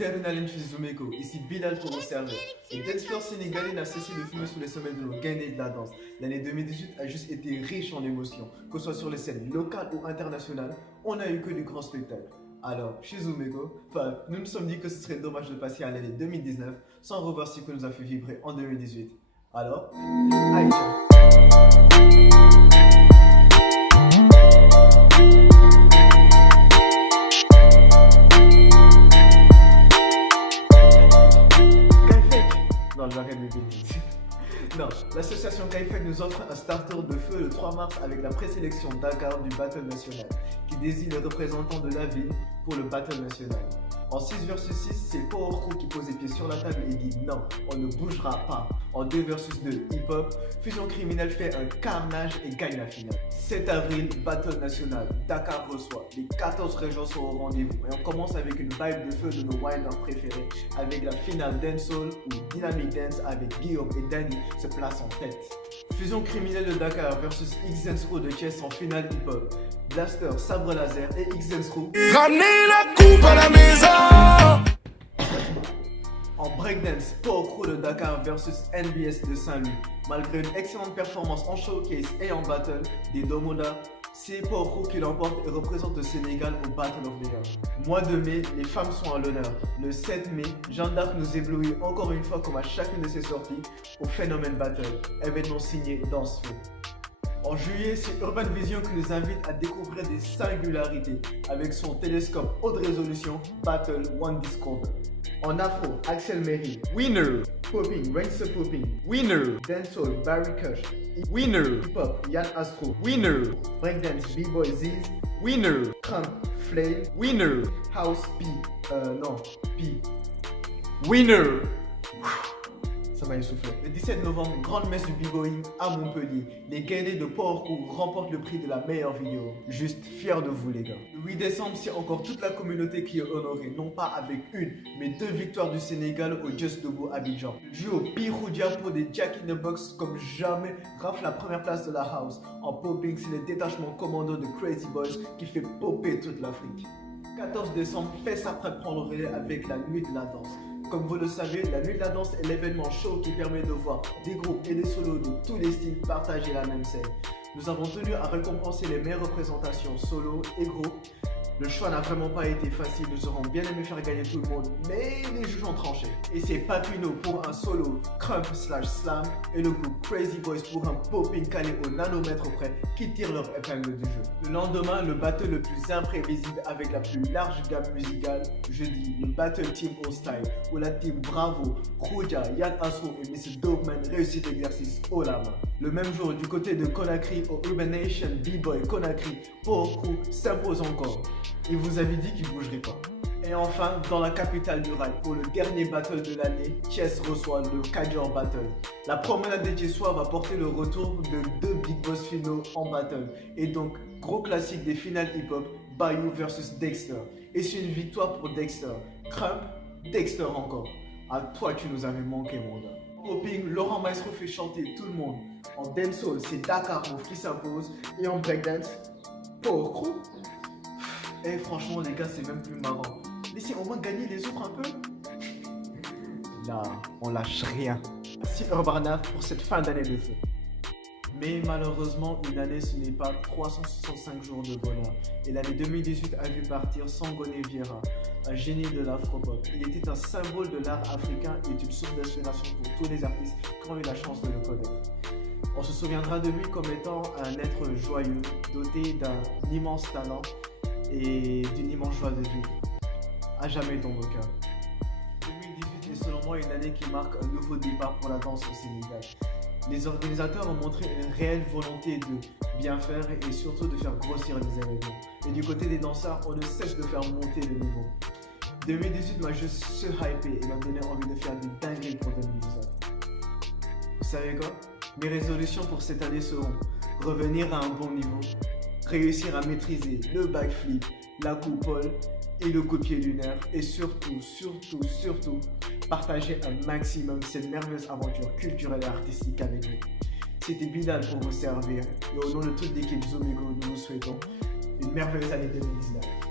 Terminal Zumeko, ici Bilal pour vous servir. Le dancefloor sénégalais n'a cessé de fumer sous les sommets de nos gaynés de la danse. L'année 2018 a juste été riche en émotions, que ce soit sur les scènes locales ou internationales, on n'a eu que du grands spectacles. Alors, chez Zumeko, nous nous sommes dit que ce serait dommage de passer à l'année 2019 sans revoir ce que nous a fait vibrer en 2018. Alors, aïe. Non, j'arrête de bêtises. Non, l'association Kaifek nous offre un starter de feu le 3 mars avec la présélection Dakar du Battle National, qui désigne les représentants de la ville pour le Battle National. En 6 vs 6, c'est Power Crew qui pose les pieds sur la table et dit non, on ne bougera pas. En 2 vs 2, hip-hop, Fusion Criminelle fait un carnage et gagne la finale. 7 avril, Battle National, Dakar reçoit. Les 14 régions sont au rendez-vous et on commence avec une vibe de feu de nos wilders préférés avec la finale Dancehall où Dynamic Dance avec Guillaume et Danny se placent en tête. Fusion Criminelle de Dakar versus X-Dance de Thiès en finale hip-hop. Blaster, sabre laser et X-Dance ramenez la coupe à la maison. En breakdance, Power Crew de Dakar versus NBS de Saint-Louis. Malgré une excellente performance en showcase et en battle des Domoda, c'est Power Crew qui l'emporte et représente le Sénégal au Battle of the Year. Mois de mai, les femmes sont à l'honneur. Le 7 mai, Jeanne d'Arc nous éblouit encore une fois comme à chacune de ses sorties au Phénomène Battle, événement signé Danse Feu. En juillet, c'est Urban Vision qui nous invite à découvrir des singularités avec son télescope haute résolution Battle One Discover. En afro, Axel Merry, Winner. Popping, Rainsa Popping, Winner. Dancehall, Barry Kush, Winner. Hip-Hop, Yann Astro, Winner. Breakdance, B-Boy Ziz, Winner. Crump, Flame, Winner. House P, P. Winner. Ça m'a essoufflé. Le 17 novembre, grande messe du b-boying à Montpellier. Les gaynés de Power Crew remportent le prix de la meilleure vidéo. Juste fier de vous les gars. Le 8 décembre, c'est encore toute la communauté qui est honorée, non pas avec une, mais 2 victoires du Sénégal au Just Debout Abidjan. Le duo Piroudia pour des Jack in the Box comme jamais rafle la première place de la house. En popping, c'est le détachement commando de Crazy Boys qui fait popper toute l'Afrique. 14 décembre, Fessa prête prendre le relais avec la nuit de la danse. Comme vous le savez, la nuit de la danse est l'événement show qui permet de voir des groupes et des solos de tous les styles partager la même scène. Nous avons tenu à récompenser les meilleures représentations solo et groupes. Le choix n'a vraiment pas été facile, nous aurons bien aimé faire gagner tout le monde, mais les juges ont tranché. Et c'est Papino pour un solo Crump/Slam et le groupe Crazy Boys pour un popping calé au nanomètre près qui tirent leur épingle du jeu. Le lendemain, le battle le plus imprévisible avec la plus large gamme musicale, jeudi, le Battle Team All Style, où la team Bravo, Rouja, Yann Astro et Mr. Dopeman réussissent l'exercice haut la main. Le même jour, du côté de Conakry au Urban Nation B-Boy Conakry, Power Crew s'impose encore. Il vous avait dit qu'il ne bougerait pas. Et enfin, dans la capitale du rail, pour le dernier battle de l'année, Thiès reçoit le Kajor Battle. La promenade des Thiessois va porter le retour de 2 big boss finaux en battle. Et donc, gros classique des finales hip-hop, Bayou versus Dexter. Et c'est une victoire pour Dexter. Crump, Dexter encore. À toi, tu nous avais manqué, mon gars. Popping, Laurent Maestro fait chanter tout le monde. En dancehall, c'est Dakar Move qui s'impose. Et en breakdance, Power Crew. Eh franchement les gars, c'est même plus marrant. Laissez au moins gagner les autres un peu. Là, on lâche rien. Merci Urbanaf pour cette fin d'année de feu. Mais malheureusement, une année ce n'est pas 365 jours de bonheur. Et l'année 2018 a vu partir Sangoné Vieira, un génie de l'afropop. Il était un symbole de l'art africain et une source d'inspiration pour tous les artistes qui ont eu la chance de le connaître. On se souviendra de lui comme étant un être joyeux, doté d'un immense talent et d'une immense joie de vivre, à jamais dans nos cœurs. 2018 est selon moi une année qui marque un nouveau départ pour la danse au Sénégal. Les organisateurs ont montré une réelle volonté de bien faire et surtout de faire grossir les événements. Et du côté des danseurs, on ne cesse de faire monter le niveau. 2018 m'a juste hypé et m'a donné envie de faire des dingueries pour 2019. Vous savez quoi? Mes résolutions pour cette année seront revenir à un bon niveau, réussir à maîtriser le backflip, la coupole et le coup-de-pied lunaire et surtout, partager un maximum cette merveilleuse aventure culturelle et artistique avec vous. C'était Bilal pour vous servir et au nom de toute l'équipe Zumeko, nous vous souhaitons une merveilleuse année 2019.